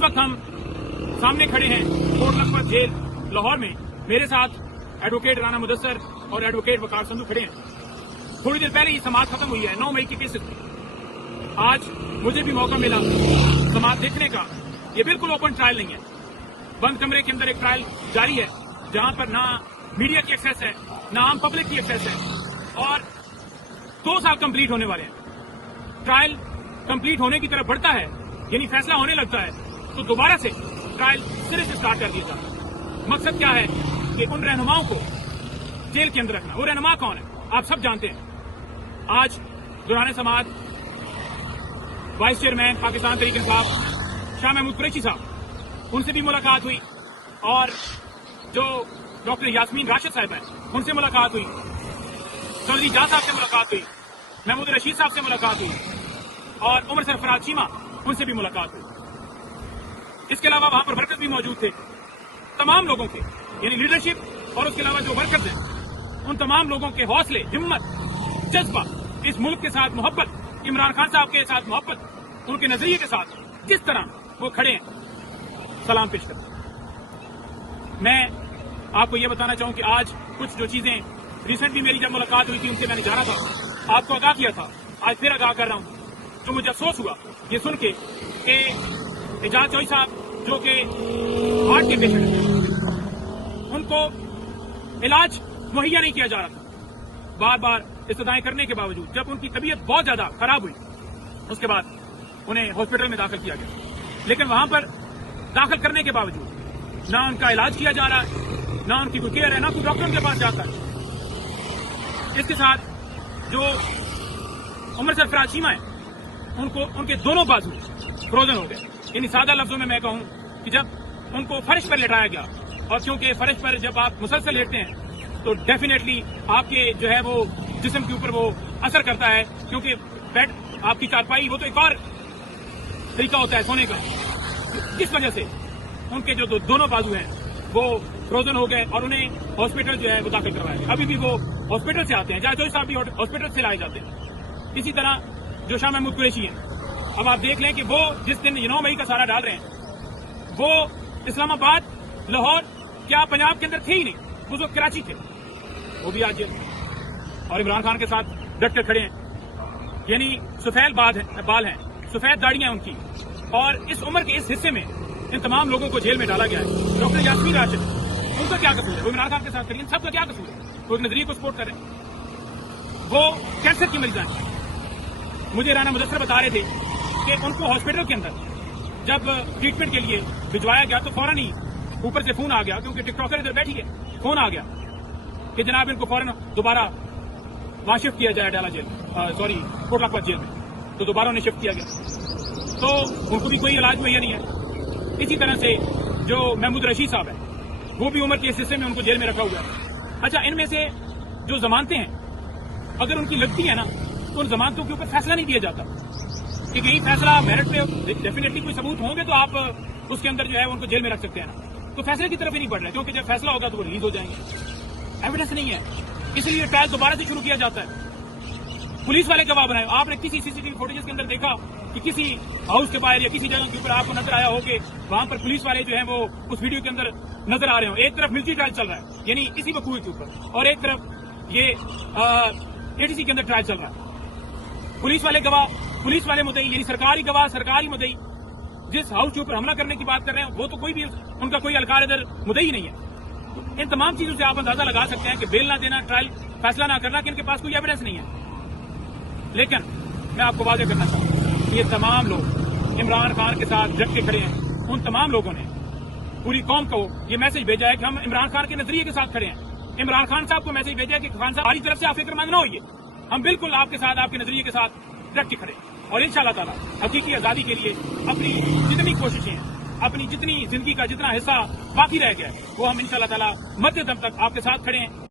इस वक्त हम सामने खड़े हैं कोट लखपत जेल लाहौर में। मेरे साथ एडवोकेट राना मुदस्सर और एडवोकेट वकार संधू खड़े हैं। थोड़ी देर पहले ये समाअत खत्म हुई है 9 मई के केसेस में। आज मुझे भी मौका मिला समाअत देखने का। ये बिल्कुल ओपन ट्रायल नहीं है, बंद कमरे के अंदर एक ट्रायल जारी है जहां पर ना मीडिया की एक्सेस है ना आम पब्लिक की एक्सेस है, और 2 साल कंप्लीट होने वाले हैं। ट्रायल कंप्लीट होने की तरफ बढ़ता है, यानी फैसला होने लगता है, तो दोबारा से ट्रायल सिरे से स्टार्ट कर दिया जाता है। मकसद क्या है कि उन रहनुमाओं को जेल के अंदर रखना। वो रहनुमा कौन है आप सब जानते हैं। आज दौरान समाअत वाइस चेयरमैन पाकिस्तान तहरीक इंसाफ शाह महमूद कुरैशी साहब, उनसे भी मुलाकात हुई, और जो डॉक्टर यास्मीन राशिद साहब हैं उनसे मुलाकात हुई, चौधरी जा साहब से मुलाकात हुई, महमूद रशीद साहब से मुलाकात हुई, और उमर सरफराज चीमा उनसे भी मुलाकात हुई। इसके अलावा वहां पर वर्कर्स भी मौजूद थे। तमाम लोगों के यानी लीडरशिप और उसके अलावा जो वर्कर्स हैं, उन तमाम लोगों के हौसले, हिम्मत, जज्बा, इस मुल्क के साथ मोहब्बत, इमरान खान साहब के साथ मोहब्बत, उनके नजरिए के साथ जिस तरह वो खड़े हैं, सलाम पेश करते हैं। मैं आपको ये बताना चाहूं कि आज कुछ जो चीजें रिसेंटली मेरी जब मुलाकात हुई थी उनसे मैंने जाना था, आपको आगाह किया था, आज फिर आगाह कर रहा हूं। जो मुझे अफसोस हुआ ये सुन के कि एजाज चौधरी साहब जो कि हार्ट के पेशेंट हैं, उनको इलाज मुहैया नहीं किया जा रहा था। बार बार इस्तदाएं करने के बावजूद जब उनकी तबीयत बहुत ज्यादा खराब हुई, उसके बाद उन्हें हॉस्पिटल में दाखिल किया गया, लेकिन वहां पर दाखिल करने के बावजूद ना उनका इलाज किया जा रहा है, ना उनकी कोई केयर है, ना कोई डॉक्टर के पास जाता है। इसके साथ जो उमर सरफराज चीमा है, उनको उनके दोनों बाजू फ्रोजन हो गए। यानी सादा लफ्जों में मैं कहूं कि जब उनको फर्श पर लेटाया गया, और क्योंकि फर्श पर जब आप मुसलसल लेटते हैं तो डेफिनेटली आपके जो है वो जिस्म के ऊपर वो असर करता है, क्योंकि बेड आपकी चारपाई वो तो एक और तरीका होता है सोने का। इस वजह से उनके जो दोनों बाजू हैं वो फ्रोजन हो गए, और उन्हें हॉस्पिटल जो है वो दाखिल करवाया गया। अभी भी वो हॉस्पिटल से आते हैं, जायद साहब भी हॉस्पिटल से लाए जाते हैं। इसी तरह जो शाह महमूद कुरैशी हैं, अब आप देख लें कि वो जिस दिन 9 मई का सारा डाल रहे हैं, वो इस्लामाबाद, लाहौर, क्या पंजाब के अंदर थे ही नहीं, उस वक्त कराची थे, वो भी आज जेल में। और इमरान खान के साथ डट कर खड़े हैं, यानी सफेद बाल हैं, सफेद दाढ़ियां उनकी, और इस उम्र के इस हिस्से में इन तमाम लोगों को जेल में डाला गया है। डॉक्टर यास्मीन राशिद, उनका क्या कसूर है? वो इमरान खान के साथ खड़ी, सबका क्या कसूर है? वो एक नजरिए को सपोर्ट कर रहे हैं। वो कैंसर की मरीज हैं। मुझे राना मुदस्सर बता रहे थे कि उनको हॉस्पिटल के अंदर जब ट्रीटमेंट के लिए भिजवाया गया तो फौरन ही ऊपर से फोन आ गया, क्योंकि टिकटॉकर इधर बैठी है, फोन आ गया कि जनाब इनको फौरन दोबारा वहां शिफ्ट किया जाए डाला jail, sorry Kot Lakhpat jail में। तो दोबारा उन्हें शिफ्ट किया गया, तो उनको भी कोई इलाज मुहैया नहीं है। इसी तरह से जो महमूद रशीद साहब है, वो भी उम्र के इस हिस्से में उनको जेल में रखा हुआ है। अच्छा, इनमें से जो जमानतें हैं अगर उनकी लगती है ना, तो उन जमानतों के ऊपर फैसला नहीं दिया जाता, कि कहीं फैसला मेरिट पे डेफिनेटली कोई सबूत होंगे तो आप उसके अंदर जो है उनको जेल में रख सकते हैं ना, तो फैसले की तरफ ही नहीं बढ़ रहे, क्योंकि जब फैसला होगा तो वो रिलीज हो जाएंगे। एविडेंस नहीं है, इसलिए ट्रायल दोबारा से शुरू किया जाता है। पुलिस वाले गवाह बनाए। आपने किसी सीसीटीवी फुटेजेस के अंदर देखा कि किसी हाउस के बाहर या किसी जगह के ऊपर आपको नजर आया हो कि वहां पर पुलिस वाले जो है वो उस वीडियो के अंदर नजर आ रहे हो? एक तरफ मिलिट्री ट्रायल चल रहा है, यानी इसी वकूए के ऊपर, और एक तरफ ये एटीसी के अंदर ट्रायल चल रहा है। पुलिस वाले गवाह, पुलिस वाले मुद्दई, यानी सरकारी गवाह, सरकारी मुद्दई, जिस हाउस के ऊपर हमला करने की बात कर रहे हैं वो तो कोई भी उनका कोई अलकार इधर मुद्दई नहीं है। इन तमाम चीजों से आप अंदाजा लगा सकते हैं कि बेल ना देना, ट्रायल फैसला ना करना, कि इनके पास कोई एविडेंस नहीं है। लेकिन मैं आपको वादे करना चाहूंगा कि ये तमाम लोग इमरान खान के साथ डट के खड़े हैं। उन तमाम लोगों ने पूरी कौम को ये मैसेज भेजा है कि हम इमरान खान के नजरिए के साथ खड़े हैं। इमरान खान साहब को मैसेज भेजा है कि खान साहब हमारी तरफ से आप फिक्रमंद ना होइए, हम बिल्कुल आपके साथ, आपके नजरिए के साथ डट के खड़े हैं, और इंशाअल्लाह ताला हकीकी आजादी के लिए अपनी जितनी कोशिशें हैं, अपनी जितनी जिंदगी का जितना हिस्सा बाकी रह गया है, वो हम इंशाअल्लाह ताला मध्य दम तक आपके साथ खड़े हैं।